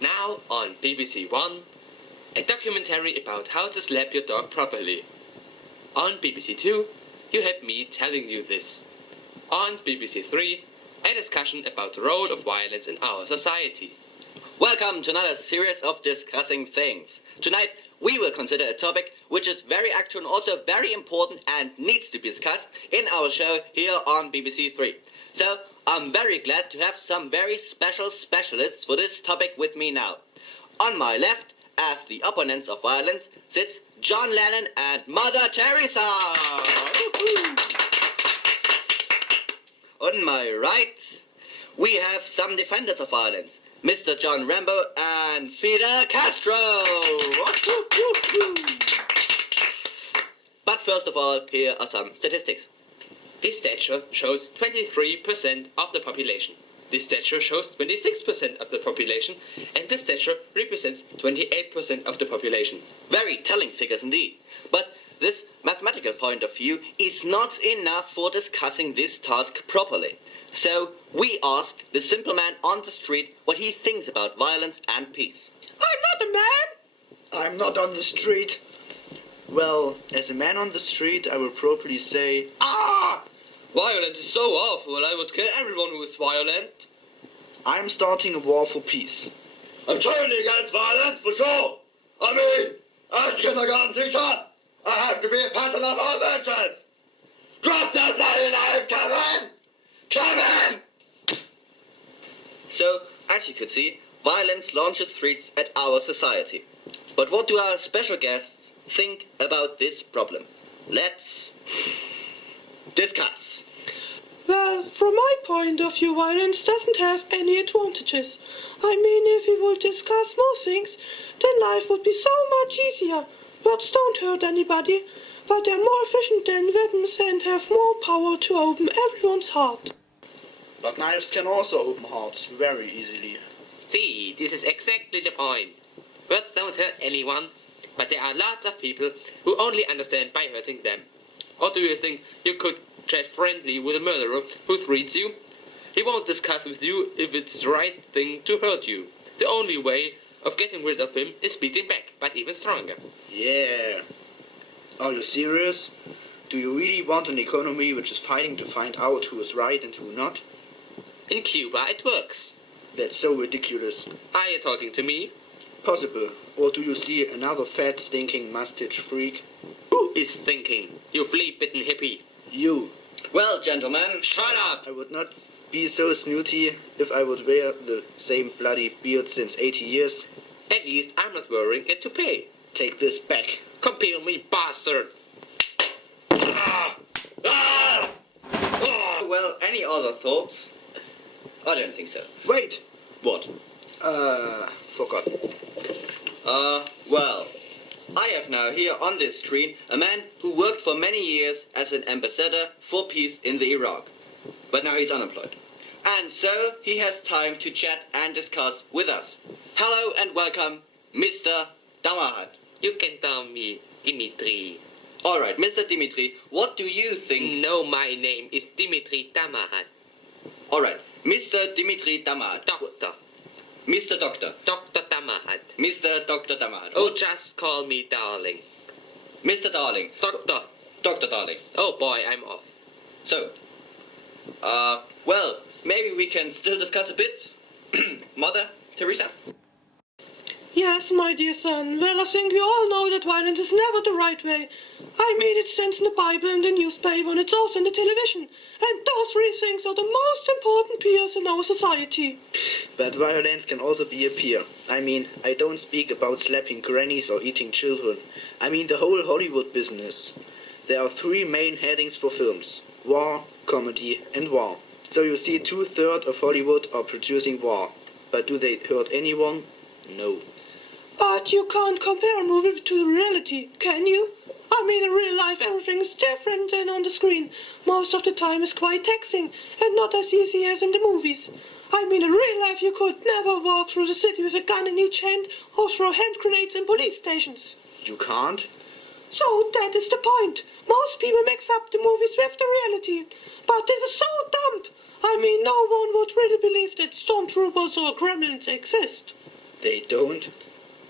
Now on BBC One, a documentary about how to slap your dog properly. On BBC Two, you have me telling you this. On BBC Three, a discussion about the role of violence in our society. Welcome to another series of discussing things. Tonight we will consider a topic which is very actual and also very important and needs to be discussed in our show here on BBC Three. So I'm very glad to have some very special specialists for this topic with me now. On my left, as the opponents of violence, sits John Lennon and Mother Teresa. On my right, we have some defenders of violence, Mr. John Rambo and Fidel Castro. But first of all, here are some statistics. This statue shows 23% of the population. This statue shows 26% of the population, and this statue represents 28% of the population. Very telling figures indeed. But this mathematical point of view is not enough for discussing this task properly. So we asked the simple man on the street what he thinks about violence and peace. I'm not a man! I'm not on the street. Well, as a man on the street, I will probably say, Ah! Violence is so awful, I would kill everyone who is violent. I'm starting a war for peace. I'm totally against violence, for sure. I mean, as a kindergarten teacher, I have to be a pattern of all virtues. Drop that bloody knife, Kevin! Kevin! So, as you could see, violence launches threats at our society. But what do our special guests think about this problem? Let's discuss. Well, from my point of view, violence doesn't have any advantages. I mean, if we would discuss more things, then life would be so much easier. Words don't hurt anybody, but they're more efficient than weapons and have more power to open everyone's heart. But knives can also open hearts very easily. See, this is exactly the point. Words don't hurt anyone, but there are lots of people who only understand by hurting them. Or do you think you could chat friendly with a murderer who threats you? He won't discuss with you if it's the right thing to hurt you. The only way of getting rid of him is beating back, but even stronger. Yeah. Are you serious? Do you really want an economy which is fighting to find out who is right and who not? In Cuba it works. That's so ridiculous. Are you talking to me? Possible. Or do you see another fat, stinking mustache freak? Who is thinking? You flea-bitten hippie. You. Well, gentlemen, Shut up! I would not be so snooty if I would wear the same bloody beard since 80 years. At least I'm not wearing a toupee. Take this back. Compel me, bastard! well, any other thoughts? I don't think so. Wait! What? Forgotten. Well, I have now here on this screen a man who worked for many years as an ambassador for peace in the Iraq. But now he's unemployed. And so he has time to chat and discuss with us. Hello and welcome, Mr. Damahad. You can call me Dimitri. Alright, Mr. Dimitri, what do you think? No, my name is Dimitri Damahad. Alright, Mr. Dimitri Damahad. Doctor. Mr. Doctor. Dr. Damahad. Mr. Dr. Damahad. Oh, just call me darling. Mr. Darling. Doctor. Dr. Darling. Oh boy, I'm off. So, well, maybe we can still discuss a bit. Mother Teresa? Yes, my dear son. Well, I think we all know that violence is never the right way. I mean, it stands in the Bible and the newspaper, and it's also in the television. And those three things are the most important peers in our society. But violence can also be a peer. I mean, I don't speak about slapping grannies or eating children. I mean the whole Hollywood business. There are three main headings for films: war, comedy, and war. So you see 2/3 of Hollywood are producing war. But do they hurt anyone? No. But you can't compare a movie to reality, can you? I mean, in real life everything is different than on the screen. Most of the time it's quite taxing, and not as easy as in the movies. I mean, in real life you could never walk through the city with a gun in each hand, or throw hand grenades in police stations. You can't? So that is the point. Most people mix up the movies with the reality. But this is so dumb. I mean, no one would really believe that stormtroopers or gremlins exist. They don't?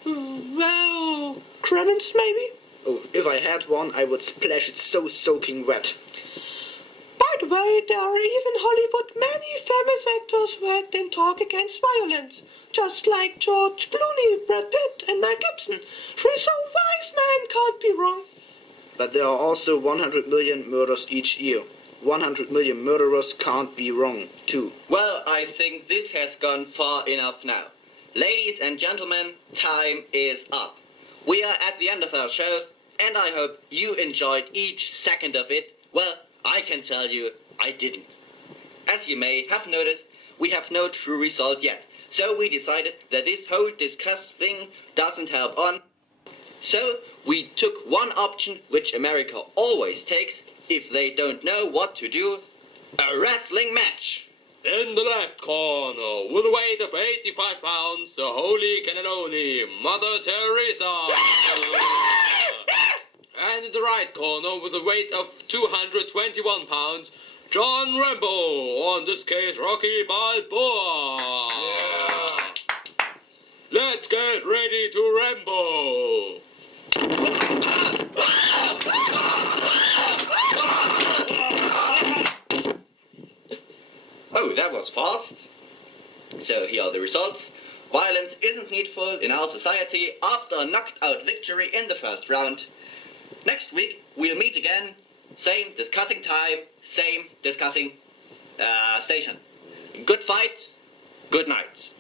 Well, Kremlins maybe? Oh, if I had one, I would splash it so soaking wet. By the way, there are even Hollywood many famous actors who act and talk against violence. Just like George Clooney, Brad Pitt and Mel Gibson. Three so wise men can't be wrong. But there are also 100 million murders each year. 100 million murderers can't be wrong, too. Well, I think this has gone far enough now. Ladies and gentlemen, time is up. We are at the end of our show, and I hope you enjoyed each second of it. Well, I can tell you, I didn't. As you may have noticed, we have no true result yet. So we decided that this whole discussed thing doesn't help on. So we took one option which America always takes if they don't know what to do: a wrestling match. In the left corner, with a weight of 85 pounds, the holy cannelloni, Mother Teresa. And in the right corner, with a weight of 221 pounds, John Rambo, or in this case, Rocky Balboa. Let's get ready to Rambo. Oh, that was fast. So here are the results. Violence isn't needful in our society after a knocked-out victory in the first round. Next week, we'll meet again. Same discussing time, same discussing station. Good fight, good night.